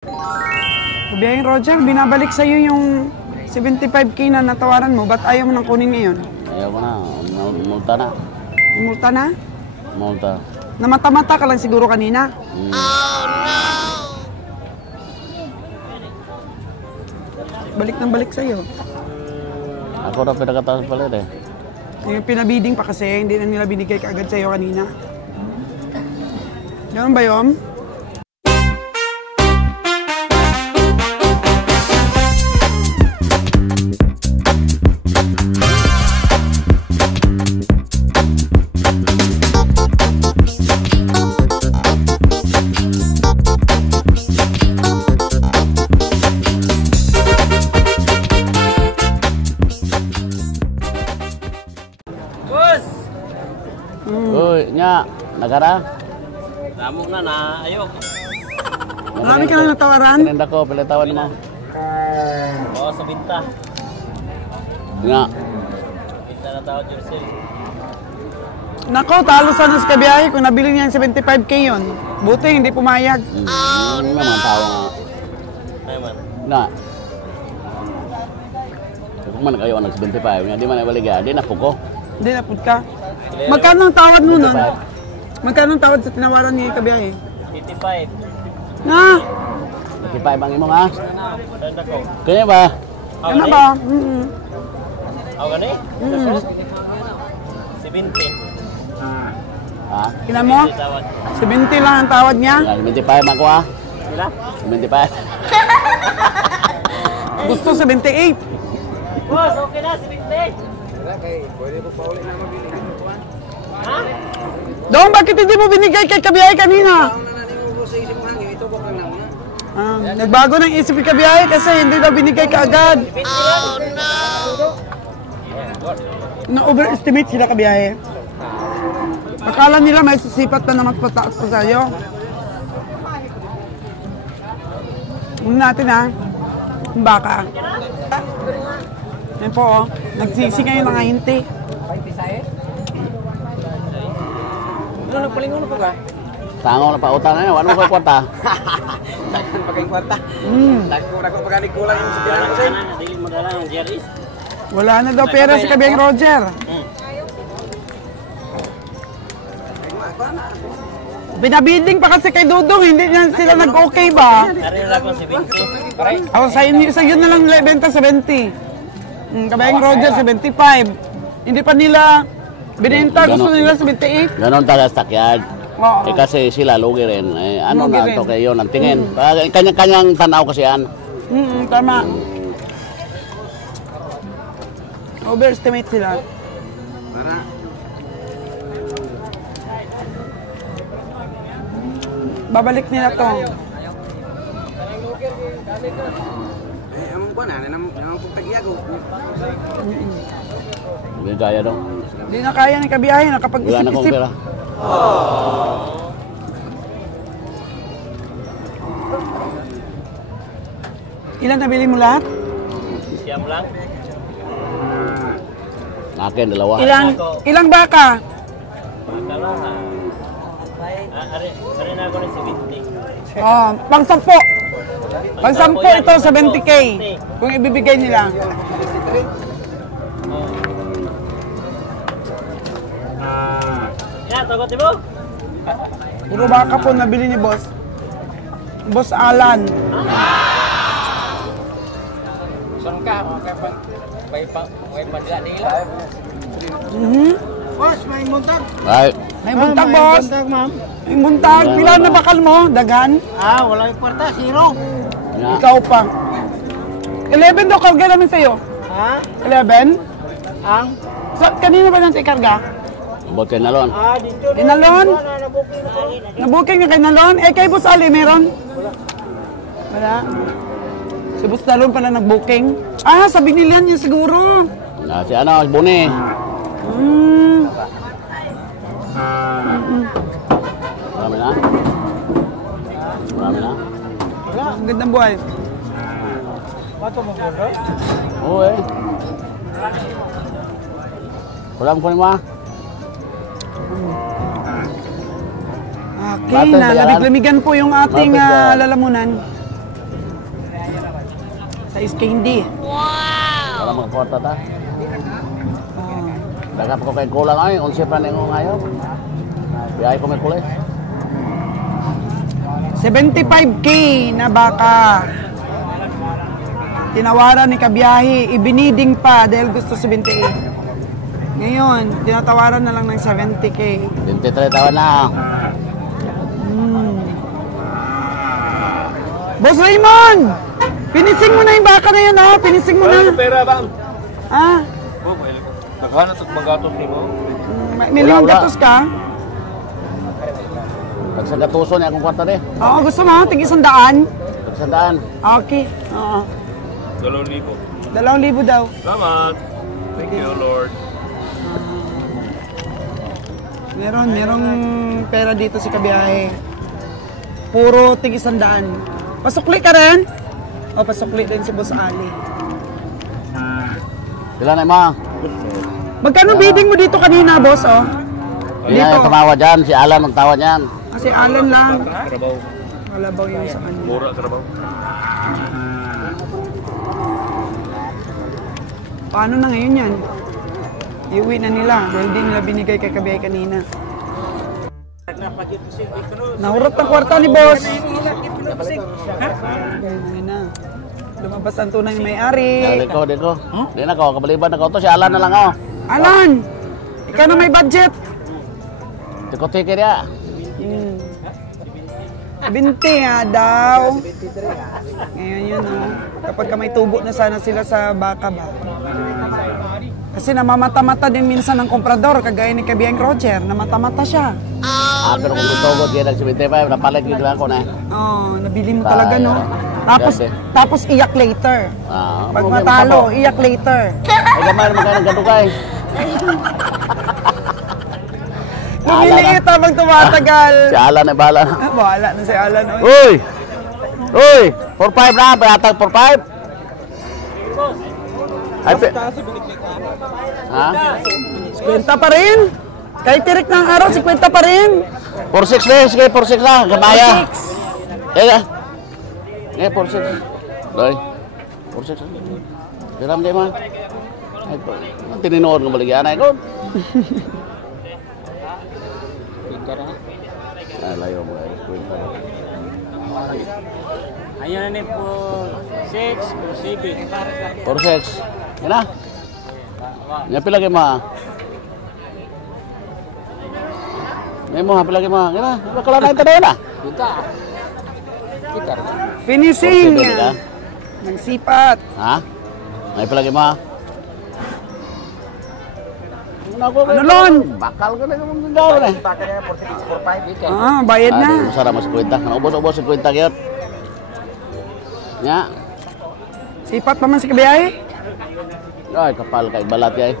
Kabiyahing Roger, binabalik sa'yo yung 75K na natawaran mo. Ba't ayaw mo nang kunin ngayon? Ayaw ko na. Multa na. Multa na? Multa. Namata-mata ka lang siguro kanina. Oh, no! Balik ng balik sa'yo. Ako na pinakataas pala eh. Yung pinabiding pa kasi, hindi na nila binigay kaagad sa'yo kanina. Ganun ba yun? Uy, nya, nagara? Damo na ayok. Marami ka lang natawaran? Tinenda ko, pilitawan mo. Oo, sa binta. Nga. Binta na tao, Jersey. Nako, talo sana sa kabiyahe kung nabili niya yung 75K yun. Buti, hindi pumayag. Mga tao nga. Ay man. Nga. Kung man kayo ng 75, nga di man nabaliga, di na puko. Hindi na ka. Magkano ang tawad mo nun? Magkano ang tawad sa tinawaran niya yung kabiyahe? 85. Nga! 75 ang imo nga. Tanda ko. Kanya ba? Ano ba? Ako gani? 70. Ha? Kina mo? 70 lang ang tawad niya? Nga, 75 ako ha. Sila? 75. Gusto 78. Boss, okay na, 70. Ha? Dong, bakit hindi mo binigay kay kabiyahe kanina? Nagbago ng isip yung kabiyahe kasi hindi daw binigay kaagad. Oh, no! Na-overestimate sila kabiyahe. Akala nila may sisipat na naman pataas pa sa'yo. Muna natin ha. Ang baka. Yan po oh. Nagsisi ngayon mga hinti. Ano nagpalingon po ka? Tango na pa utang na yun, ano ko kwarta? Takkan pakai kwarta. Nagko paganig kulang yung sa tinan ko sa'yo. Dili mo dala ng Jerry's. Wala na daw pera sa kabiyang Roger. Binabiding pa kasi kay Dudong, hindi na sila nag-okay ba? Ari na ko 70. Pare. Ako sa inyo na lang benta 70. Kabayang Roger 75. Hindi pa nila binenta, gusto nila 78. Ganon taga stockyard. Oo. Eh kasi sila lugi rin. Eh, ano Lugi na rin. to kayo ng tingin. Kanya-kanyang tanaw kasi yan. Tama. Overestimate sila. Babalik nila to. Among ko na, namang pagtagiyago. Hindi kaya daw. Hindi na kaya ng kabiyahe, Wala na akong nakapag-isip-isip. pera. Ilan nabili mo lahat? Siyam lang. Akin, dalawa. Ilang baka? Akala ha. Ari na ako ng 70. Oh, pang-sampo. Pang-sampo ito, 70K. Kung ibibigay nila. Yan, tagot mo. Puro baka po nabili ni Boss. Boss Alan. Saan ka? May padila nila. Boss, may muntag. Ay, May buntag, Boss. ma'am. May buntag. Pila na bakal mo? Daghan? Wala yung kwarta, zero. nga. Ikaw pa. 11 daw karga namin sa'yo. Ha? 11? Ang? Kanina ba natin ikarga? Abot kay nalon. Dito. Inalon? Nabuking na ko. Nabuking na kay Nalon? Eh, kay Boss Ali, meron? Wala. Si Boss Nalon pala nag-booking. Sa Binilihan niya siguro. Si ano, Buni. Marami na? Marami na? Ang gandang buhay. Mato mo ko. Oo eh. Kulang po ni mo ah. Okay, na lamig-lamigan po yung ating Bakit ba? lalamunan. Sa Iskindi. Wala mga kwarta ta. Oh. Daga pa ko kay kulang ay, 11 pa na yung ngayon. Biyay ko may kulay. 75K na baka. Tinawaran ni Kabiyahe, ibiniding pa dahil gusto 78. Ngayon, tinatawaran na lang ng 70K. 23 taon na. Boss Raymond! Pinising mo na yung baka na yun, ha? Pinising mo na. pera, bang? Ha? Naghanap at magatos ni mo. May limang Wala. gatos ka? Tagsagatuso niya akong kwarta rin. Oo, gusto mo? Tig 100? Tagsandaan. Okay. Oo. 2,000. 2,000 daw. Salamat. Thank you, Lord. Merong pera dito si Kabiyahe. Puro tig 100. Pasukli ka rin? O, pasukli din si Boss Ali. Sila na ma. Magkano bidding mo dito kanina, boss, oh? Kaya Dito. yung tumawa dyan, si Alan ang tawa niyan. Kasi Alan lang. Karabaw. Kalabaw yung sa kanya. Mura, karabaw. Paano na ngayon yan? Iuwi na nila dahil di nila binigay kay Kabiyahe kanina. Nahurot ng kwarta ni boss. Ayun na. Lumabas ang tunay na may-ari. Dito. Di na ko, kabaliban na ko to, si Alan na lang ako. Alan! Ikaw na may budget. Tiko-tiki niya. 20 ha daw. Ngayon yun, oh. Kapag ka may tubo na sana sila sa baka ba. Kasi namamata-mata din minsan ng komprador, kagaya ni Kabiyang Roger, namata-mata siya. Pero kung gusto ko, di nag-75, napalit yun lang ko na. Oh, nabili mo talaga, no? Dati. Tapos iyak later. Pag okay, matalo, iyak later. Ay, gamay, magkano ganito kay. Lumiliit habang tumatagal. Si Alan ay bahala. Bahala na si Alan. Oh. Uy! Uy! 4-5 na, bayatag 4-5. Ay, ha? 50 pa rin. Kahit tirik ng araw, 50 pa rin. 4-6 na, sige, 4-6 na, gamaya. Eh, 4-6. Doy. 4-6. Diram di ma. Ay, tininood ng baligyan ay ko. Ay, layo mo ay. Ayan na po 6, 7. 4-6. Yan na. Yan pila kayo ma. Yan mo, pila kayo ma. Yan na. Bakala na ito na yan ah. Finishing. 4-7 ka. Ng sipat. Ha? May pala kayo ma. Ano lon? Bakal ko na yung gawin eh. Ah, bayad na. Di masarap mas kwenta. Ubos-ubos yung kwenta kaya. Nya. Sipat pa man si Kabiyahe. Ay, kapal kay balat kay.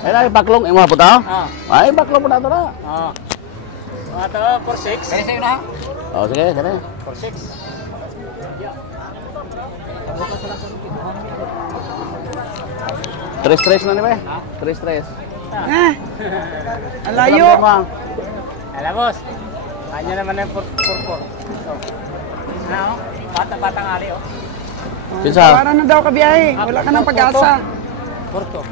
Ay, ay baklong imo po ta? Ay, baklong po na to na. Oo. Ito, 4-6. Kaya sa'yo na. Oh, sige, sige. 4-6. Tres na ni ba? Tres. Ah, alayo. Alam boss, kanya naman yung 4-4. Ano? Bata-batang ali, oh. Kinsa? Tawaran na daw Kabiyahe. Wala ka ng pag-asa. 4-2.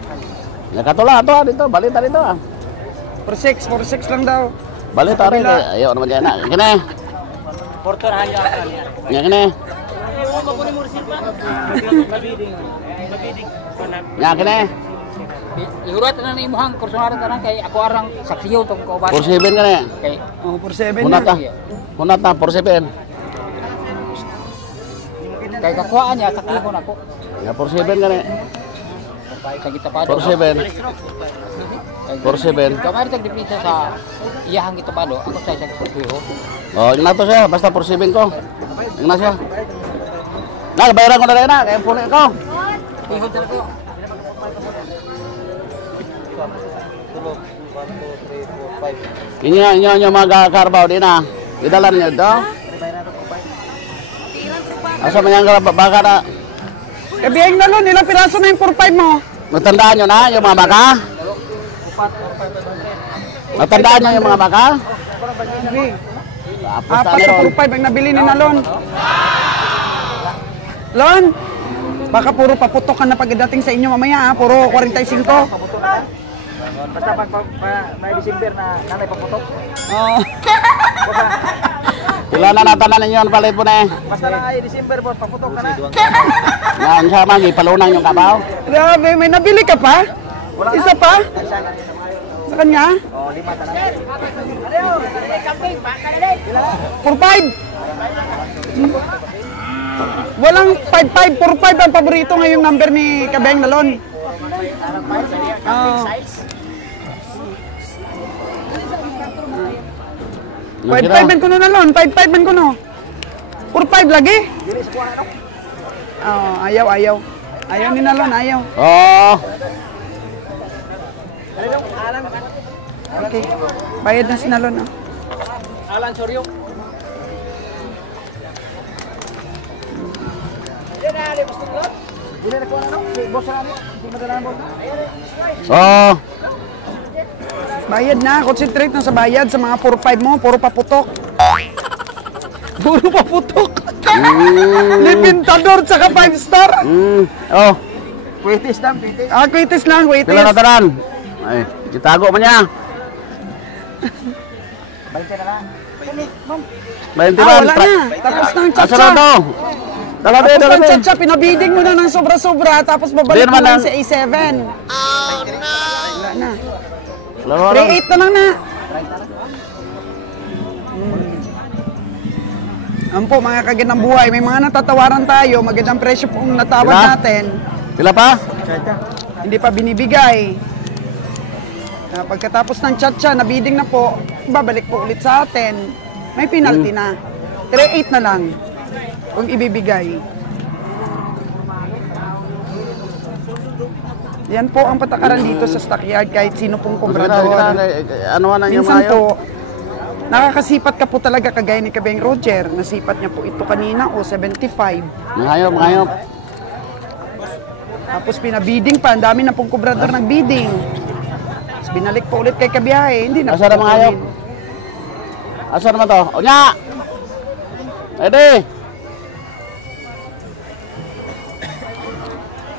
Nakatula to dito, balita dito ah. 4-6 lang daw. Balita rin. Ayo naman diyan na. Kene. 4-2 na hanya ka niya. Nya kene. Nya kene. Ihurat na ni Muhang kursungan na kay ako arang saksiyo tong kauban. 47 kene. Kay Oh, 4-7 Hunat na. ta. Hunat ta 47. kay kakuhaan niya saksiyo ko nako. Ya 47 kene. Sa kita pa. 47. 47. Kamari tag dipisa sa iyahang kita pa do. Ako sa isang saksiyo. Oh, yung nato siya, basta 47 ko. Yung na siya. Na, bayaran ko na rin na, kaya puno ko. Ihod na ko. Inyo mga karbaw din na. Idalan niyo ito. Asa man yung baka na. Kabiyahe na lon, ilang piraso na yung 4-5 mo? Natandaan nyo na yung mga baka? Natandaan nyo yung mga baka? Hindi. Tapos Apat sa 4-5 ang nabili ni na lon. Lon, Baka puro paputok ka na pagdating sa inyo mamaya, ha? Puro 45. Paputok na. Basta pag may December na nanay paputok. Oh. Pila na natanan ninyo ang palit po na eh. Basta lang ay December boss, paputok ka na. Yan siya man, ipalunang yung kabaw. Grabe, may nabili ka pa? Isa pa? Sa kanya? Oh, 5 na lang. 4-5. Walang 5-5, 4-5 ang paborito ngayong number ni Kabeng Nalon. Oh. 5-5 man kuno Nalon, 5-5 man kuno. 4-5 lagi? Oh, ayaw. Ayaw ni Nalon, ayaw. Oh. Okay. Bayad na si Nalon. Oh. Alan Soryo. Dili na ko ano? Boss na ni. Hindi madala boss. Oh. Bayad na, concentrate na sa bayad sa mga 4-5 mo, puro paputok. Puro paputok. Lipintador tsaka 5-star. Oh. Kwitis lang, kwitis. Ah, kwitis lang, kwitis. Pila na tanan? Ay, itago man niya. Balik na lang. 20 Ah, man. wala na. Tapos ng Asa na chat-chat. to? Dalabi, Tapos ng dalabi. chat-chat, pinabiding mo na ng sobra-sobra, tapos Di babalik mo naman lang ang- si A7. Oh, no! Wala na. Laro lang. 3-8 na lang na. Ampo, mga kagandang buhay, may mga natatawaran tayo, magandang presyo pong natawag Pila? natin. Pila pa? Hindi pa binibigay. Pagkatapos ng chat-chat, nabiding na po, babalik po ulit sa atin. May penalty na. 3-8 na lang kung ibibigay. Yan po ang patakaran dito sa stockyard kahit sino pong komprador. Ano man ang Minsan yumayo? po, nakakasipat ka po talaga kagaya ni Kabeng Roger. Nasipat niya po ito kanina o 75. Mahayop. Tapos pinabiding pa, ang dami na pong komprador ng bidding. Tapos binalik po ulit kay Kabiyahe, hindi na Asa na po mga hayop? kukunin. Asa naman to? O nya! Ede!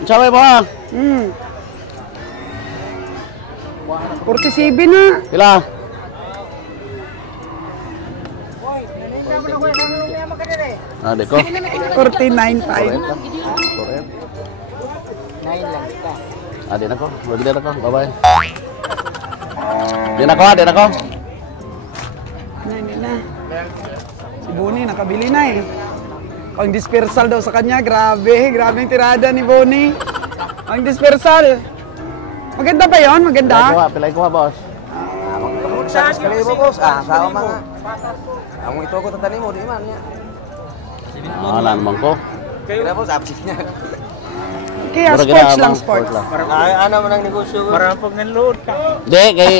Sabay mo ha? 47 na. Pila? Di ko. 49.5. Di na ko. Wag din ako. Bye-bye. Di na ko. Hindi na. Si Bonnie nakabili na eh. Ang dispersal daw sa kanya, grabe ang tirada ni Bonnie. Ang dispersal. Maganda ba yon? Maganda? Pilay ko ha, boss. Sa sekali mo boss. Ah, sa mga. Amo ito ko tatanim mo di man niya. Wala naman ko. Kaya boss absent niya. Kaya Mura sports gina, lang, amang sports. Ay, ano man ang negosyo ko? Marampog ng load ka. Di, kay...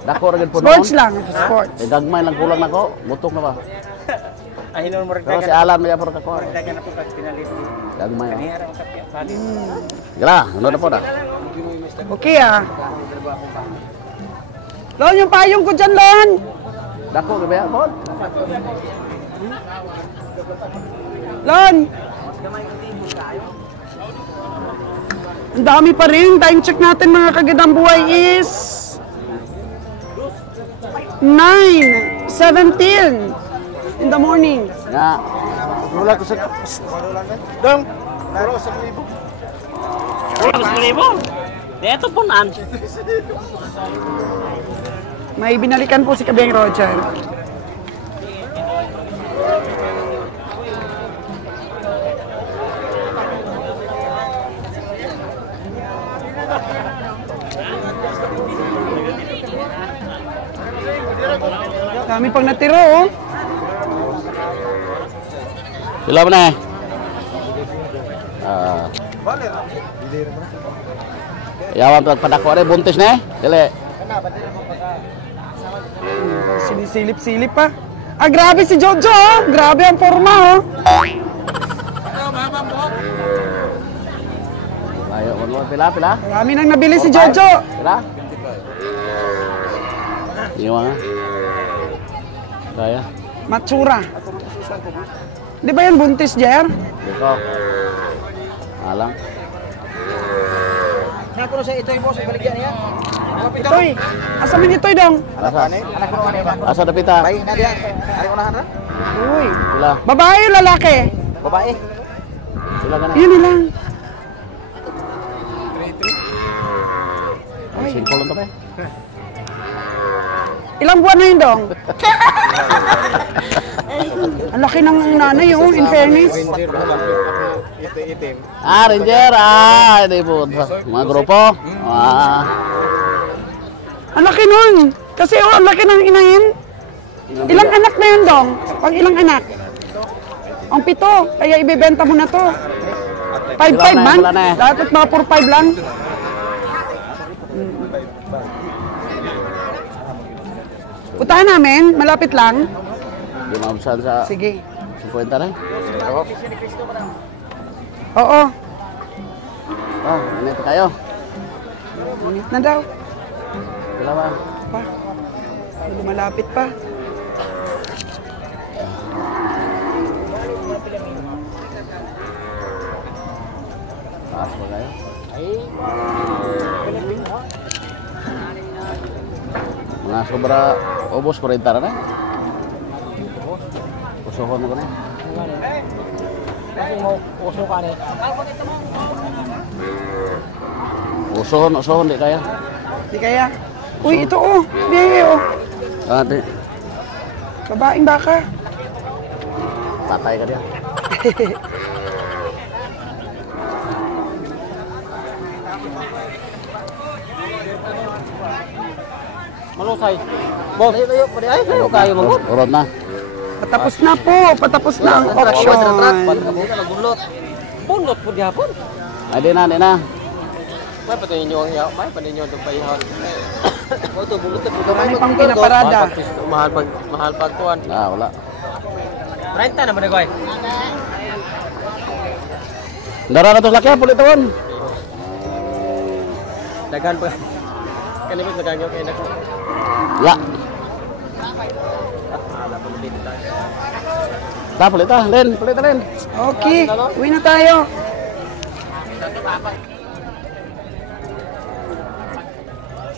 Dako rin po Sports noon. lang, sports. Gagmay lang kulang na ko. Butok na ba? Ay, hinon mo rin Pero si Alan may apor ka ko. dagan na po pag pinalit. Gagmay. Kaniya rin kapit. Gala, ano na po na? Okay ah. Lon, yung payong ko dyan, Lon. Dako, gabi ako. Lon. Ang dami pa rin. Time check natin mga kagandang buhay is 9:17 in the morning. Nga. Wala ko sa... Dong! Laro sa libo. Ito po naan. May binalikan po si Kabeng Roger. Dami pang natiro, oh. Sila mo na eh. Yawan to padako rin, buntis na eh. Dili. Sinisilip-silip pa. Ah, grabe si Jojo, oh. Grabe ang forma, oh. Ayo, pila. Marami nang nabili si Jojo. Pila? Iwa nga. Kaya. Matsura. Di ba yan buntis, Jer? Dito. Alang. Naku na sa ito yung boss, baligyan niya. Itoy. Asa man itoy dong? Asa? Anak ko ano ba? Asa dapita? Bay na diyan. Ay unahan ra. Uy. Sila. Babae o lalaki? Babae. Sila ka na. Yun na lang. Ay, simple lang to ba? Ilang buwan na yun dong? Ang laki ng nanay oh, in fairness. Itim. Ah, Ranger. Ah, hindi po. Mga grupo. Ah. Ang laki nun. Kasi oh, ang laki ng inahin. Ilang anak na yun dong? Pag ilang anak? Ang 7. Kaya ibebenta mo na to. 5-5 man? Wala na eh. Dapat mga 4-5 lang. Puntahan namin, malapit lang. Hindi maabsan sa Sige. 50 rin. Oo, Ah, init kayo. init na daw. Sila ba? Pa. Medyo malapit pa. Taas ba kayo? Mga sobra ubos 40 na na. Usuhon mo ko na. Kasi mo uso ka ni. Usuhon, di kaya. Di kaya. Uy, ito oh. Di oh. Ah, di. Babaeng baka. Tatay ka diya. Malusay. Boss, tayo pa di ay. Tayo kayo mo. Urod na. Patapos na po. Patapos na ang auction. Nagulot. Punot po dihapon. Ay, di na. May pati ninyo ang yaw. May pati ninyo ang bayhan. O ito, bulot na bulot. Marami pang pinaparada. Mahal pag tuwan. Ah, wala. 30 naman na ko ay. Dara na to laki, pulitawan. Dagan pa. Kanibig dagan nyo kayo na ko. La. Ta, pulita. Len, pulita len. Okay, uwi na tayo.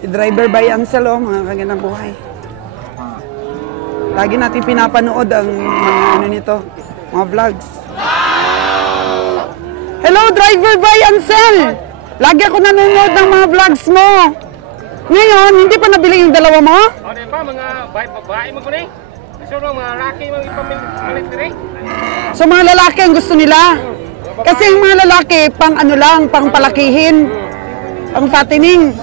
Si driver by Ansel, oh, mga kagandang buhay. Lagi natin pinapanood ang mga ano nito, mga vlogs. Hello, driver by Ansel! Lagi ako nanonood ng mga vlogs mo. Ngayon, hindi pa nabili yung dalawa mo? O, di ba, mga babae mo ko na eh. Gusto mo, mga laki mo ipamilit na eh. So mga lalaki ang gusto nila. Kasi yung mga lalaki, pang ano lang, pang palakihin. Pang fattening.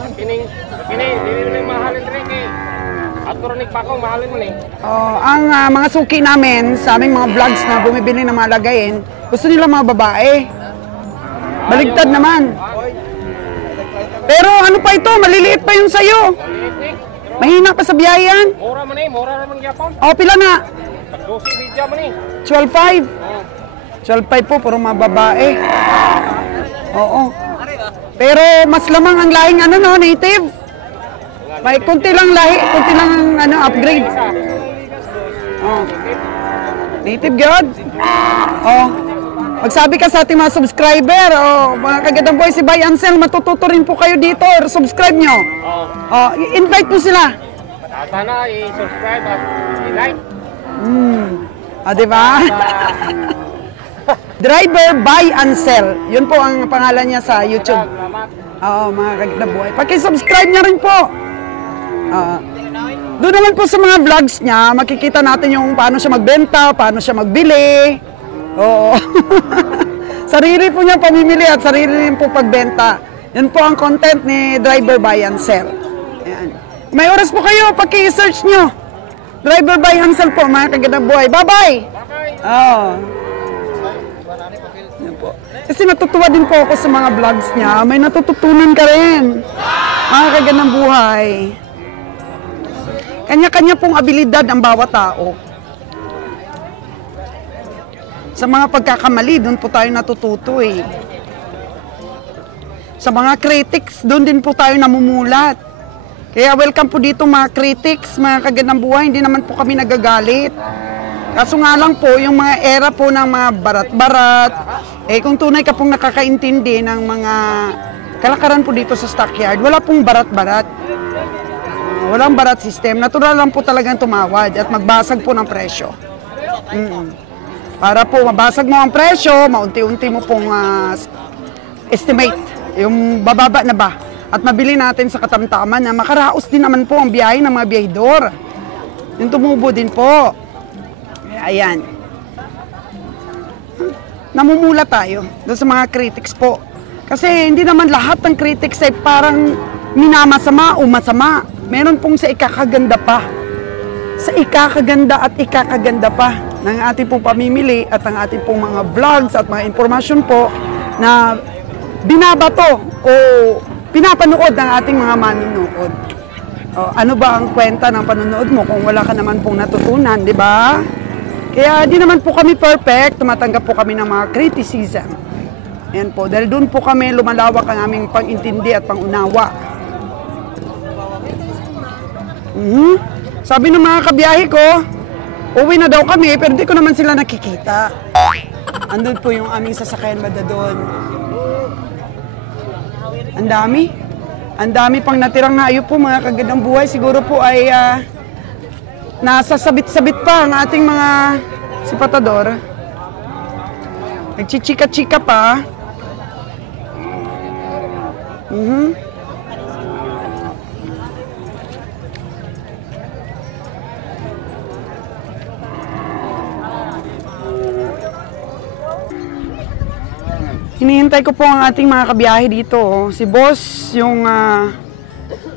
Pining, hindi mo na yung mahalin na eh. At koronik pa ako, mahalin mo na eh. Ang mga suki namin sa aming mga vlogs na bumibili ng mga lagayin, gusto nila mga babae. Baligtad naman. Pero ano pa ito, maliliit pa yung sayo. Mahina pa sa biyayan. Mura mo na eh, mura naman gyapon. O, pila na? Tag-12 video mo na eh. 12.5. 12.5 po, puro mga babae. Oo. Pero mas lamang ang lahing ano no, native. May kunti lang lahi, kunti lang ang ano, upgrade. Oh. Native God. Oh. Magsabi ka sa ating mga subscriber, mga kagandang boy, si Bay Ansel, matututo rin po kayo dito, or subscribe nyo. Oh, invite po sila. Sana i-subscribe at i-like. Diba? Driver by Ansel. Yun po ang pangalan niya sa YouTube. Oo, mga kagandang buhay. Paki-subscribe niya rin po. Doon naman po sa mga vlogs niya, makikita natin yung paano siya magbenta, paano siya magbili. Oo. Sarili po niya pamimili at sarili rin po pagbenta. Yan po ang content ni Driver by Ansel. Ayan. May oras po kayo, paki-search nyo. Driver by Ansel po, mga kagandang buhay. Bye-bye! Oo. Yan po. Kasi natutuwa din po ako sa mga vlogs niya. May natututunan ka rin. Mga kagandang buhay. Kanya-kanya pong abilidad ang bawat tao. Sa mga pagkakamali, doon po tayo natututo eh. Sa mga critics, doon din po tayo namumulat. Kaya welcome po dito mga critics, mga kagandang buhay. Hindi naman po kami nagagalit. Kaso nga lang po, yung mga era po ng mga barat-barat, kung tunay ka pong nakakaintindi ng mga kalakaran po dito sa stockyard, wala pong barat-barat. Walang barat system. Natural lang po talagang tumawad at magbasag po ng presyo. Para po mabasag mo ang presyo, maunti-unti mo pong estimate, yung bababa na ba. At mabili natin sa katamtaman na makaraos din naman po ang biyahe ng mga biyahidor. Yung tumubo din po. Ayan. Namumula tayo doon sa mga critics po. Kasi hindi naman lahat ng critics ay parang minamasama o masama. Meron pong sa ikakaganda pa. Sa ikakaganda at ikakaganda pa ng ating pong pamimili at ang ating pong mga vlogs at mga impormasyon po na binabato o pinapanood ng ating mga manunood. Ano ba ang kwenta ng panonood mo kung wala ka naman pong natutunan, di ba? Kaya di naman po kami perfect, tumatanggap po kami ng mga criticism. Ayan po, dahil doon po kami lumalawak ang aming pang-intindi at pang-unawa. Sabi ng mga kabiyahe ko, uwi na daw kami, pero di ko naman sila nakikita. Andun po yung aming sasakyan banda doon. Ang dami. Ang dami pang natirang hayop po, mga kagandang buhay. Siguro po ay nasa sabit-sabit pa ang ating mga sipatador. Nagchichika-chika pa. Hinihintay ko po ang ating mga kabiyahe dito. Si boss, yung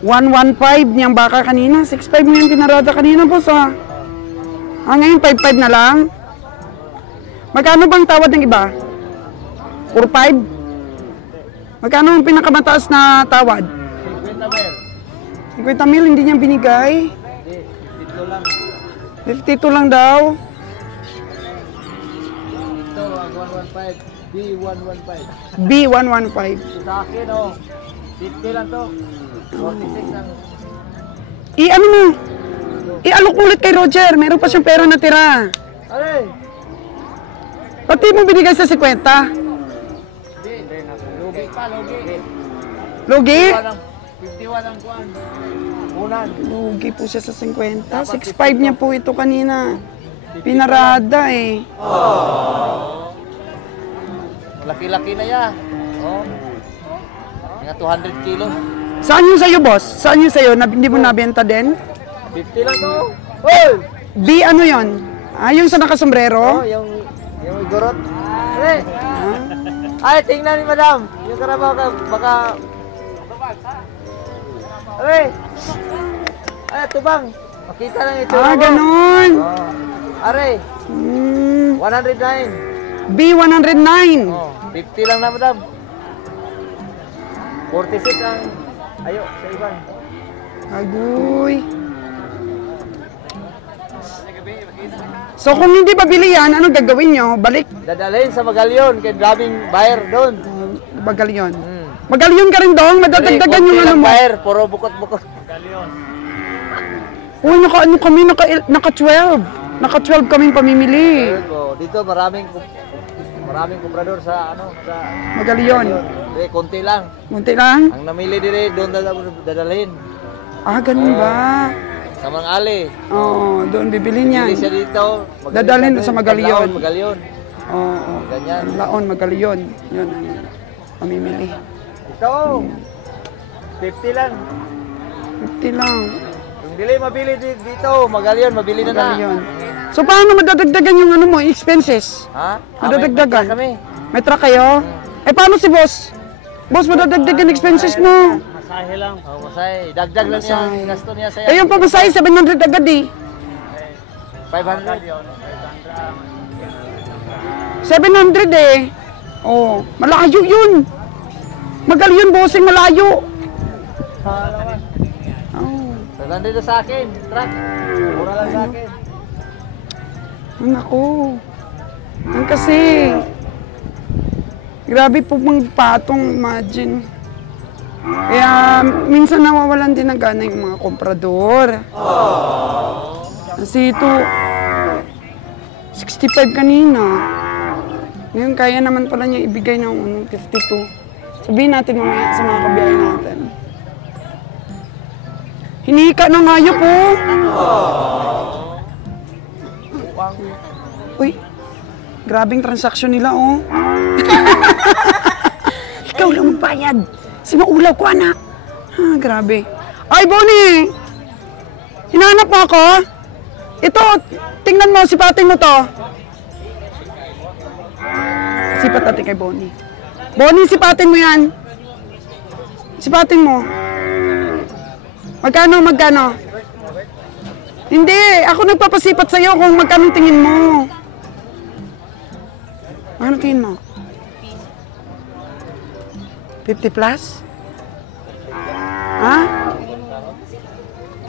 115 niyang baka kanina. 6.5 mo yung pinarada kanina, boss. Ngayon 5.5 na lang. Magkano bang tawad ng iba? 4.5? Magkano ang pinakamataas na tawad? 50 mil, hindi niya binigay. 52 lang daw. Ito, ang 115. B115. B115. Sa akin, 50 lang to. 46 lang. I-ano mo? I-alok ulit kay Roger. Meron pa siyang pera na tira. Aray! Pati mo binigay sa 50? Hindi. Lugi pa, lugi. Lugi? 51 ang kuwan. Unan. Lugi po siya sa 50. 6.5 niya po ito kanina. Pinarada eh. Laki-laki na yan. Mga 200 kilos. Saan yung sa'yo, boss? Saan yung sa'yo? Hindi mo nabenta din? 50 lang to. Hoy! B ano yon? Yung sa nakasombrero? Yung igorot. Ay! Ay, tingnan ni madam. Yung karabaw ka, baka... Ay! Ay, tubang. Makita lang ito. Ganun. Are, 109. B109. 50 lang na, madam. 46 ang... Ayo, sa iban. Agoy. So kung hindi pabili yan, ano gagawin nyo? Balik? Dadalhin sa Magalyon, kay daming buyer doon. Magalyon. Magalyon ka rin doon? Madadagdagan yung ano mo? Buyer, puro bukot-bukot. Uy, ano kami? Naka-12. Naka-12 kaming pamimili. Dito maraming komprador sa Magalyon. Konti lang. Munti lang? Ang namili dire doon dadalhin. Ganun ba? Sa mga ali. Oo, doon bibili niyan. Bili siya dito. Dadalhin sa Magalyon. Magalyon. Oo. Ganyan. Laon, Magalyon. Yun ang pamimili. Ito. 50 lang. 50 lang. Yung dili mabili dito, Magalyon, mabili na na. Magalyon. So paano madadagdagan yung ano mo, expenses? Ha? Madadagdagan? May kami. May truck kayo? Paano si boss? Boss, madadagdagan expenses mo. Masahe lang. Masahe. Dagdag lang niya. Gasto niya sa Yung pamasahe, 700 agad eh. 500. 700 eh. Oh, malayo yun. Magalyon, bossing, malayo. Oh. 700 sa akin. Truck. Mura lang sa akin. Naku. Yan kasi. Grabe po magpatong, imagine. Kaya minsan nawawalan din ng gana yung mga komprador. Kasi ito, 65 kanina. Ngayon, kaya naman pala niya ibigay ng 52. Sabihin natin mamaya sa mga kabiyahe natin. Hinika ng hayop, oh. Uy, grabing transaksyon nila, oh. Ikaw lang magbayad. Si maulaw ko, anak. Ha, grabe. Ay, Bonnie! Hinahanap mo ako? Ito, tingnan mo, sipatin mo to. Sipat natin kay Bonnie. Bonnie, sipatin mo yan. Sipatin mo. Magkano, magkano? Hindi, ako nagpapasipat sa'yo kung magkano tingin mo. Ano tingin mo? 50 plus? Ha?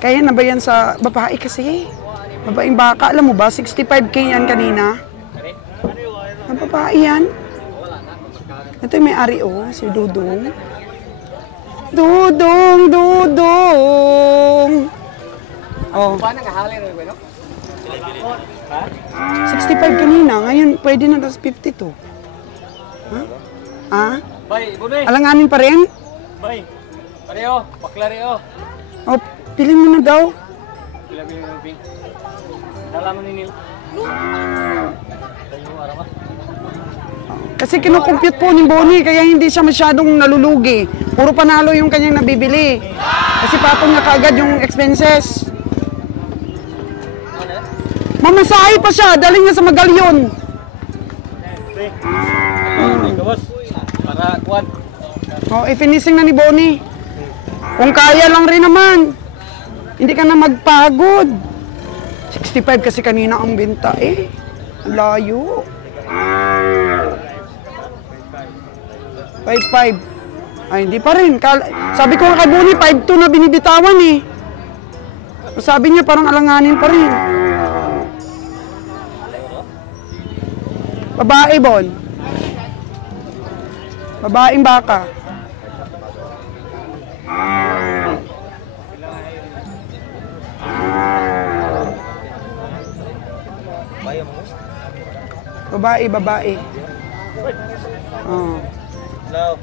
Kaya na ba yan sa babae kasi? Babaeng baka, alam mo ba? 65K yan kanina. Ang babae yan. Ito yung may-ari, oh. Si Dudong. Dudong, Dudong. Oh. 65 kanina. Ngayon, pwede na tas 52. Ha? Ha? Bay, Bunay. Alanganin pa rin? Bay. Pareho, paklareho. Oh, pilin mo na daw. Pila bilhin ng pink. Nalaman ni Neil. Kasi kinukompute po ni Bonnie, kaya hindi siya masyadong nalulugi. Puro panalo yung kanyang nabibili. Kasi patong niya kaagad yung expenses. Mamasahe pa siya, daling niya sa Magalyon. Boss. Para kuwan. Oh, finishing na ni Bonnie. Kung kaya lang rin naman. Hindi ka na magpagod. 65 kasi kanina ang benta eh. Ang layo. 5.5. Ay, hindi pa rin. Sabi ko kay Bonnie, 5.2 na binibitawan eh. Sabi niya parang alanganin pa rin. Babae, Bon. Babaeng baka. Babae, babae. Oh. Hello.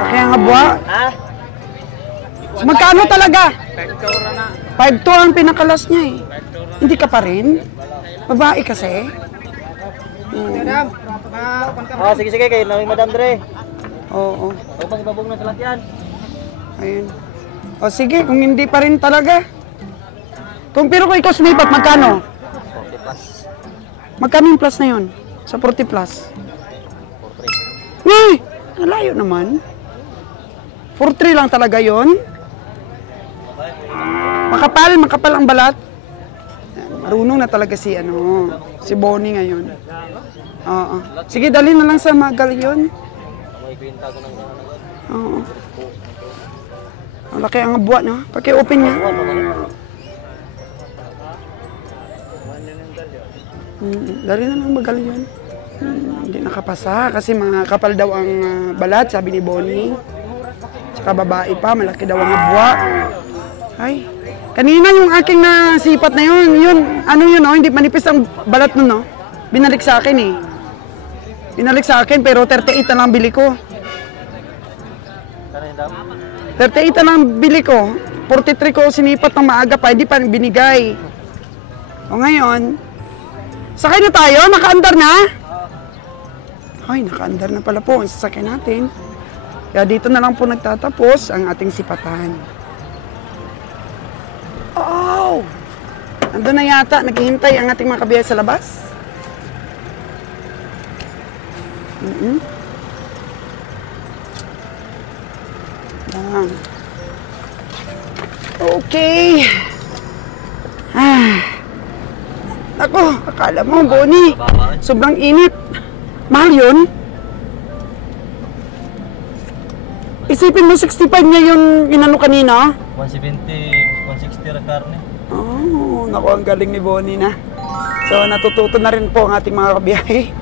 Laki ang abwa. Ha? Magkano talaga? 5'2" ang pinakalas niya eh. Hindi ka pa rin? Babae kasi? Sige, sige. Kayo namin Madam Dre. Oo. Huwag pang ibabong na sa lakyan. Ayun. O sige, kung hindi pa rin talaga. Pero kung ikaw sumipat, magkano? 40 plus. Magkano yung plus na yun? Sa 40 plus? 43. Ngay! Nalayo naman. 43 lang talaga yun. Makapal ang balat. Marunong na talaga si Bonnie ngayon. Oo. Sige, dali na lang sa Magalyon. Oo. Ang laki ang buwan, no? Paki-open niya. Dali na lang Magalyon. Hindi nakapasa kasi mga kapal daw ang balat, sabi ni Bonnie. Tsaka babae pa, malaki daw ang abwa. Ay, kanina yung aking nasipat na yun, hindi manipis ang balat nun, no? Binalik sa akin eh. Binalik sa akin pero 38 na lang bili ko. 38 na lang bili ko. 43 ko sinipat ng maaga pa, hindi pa binigay. O ngayon, sakay na tayo? Nakaandar na? Ay, nakaandar na pala po ang sasakyan natin. Kaya dito na lang po nagtatapos ang ating sipatan. Oh! Nandun na yata, naghihintay ang ating mga kabiyahe sa labas. Yan. Okay. Ako, akala mo, Bonnie, sobrang init. Mahal yun? Isipin mo, 65 niya yung inano kanina? 170, 160 ra karne. Oh, naku, ang galing ni Bonnie na. So, natututo na rin po ang ating mga kabiyahe.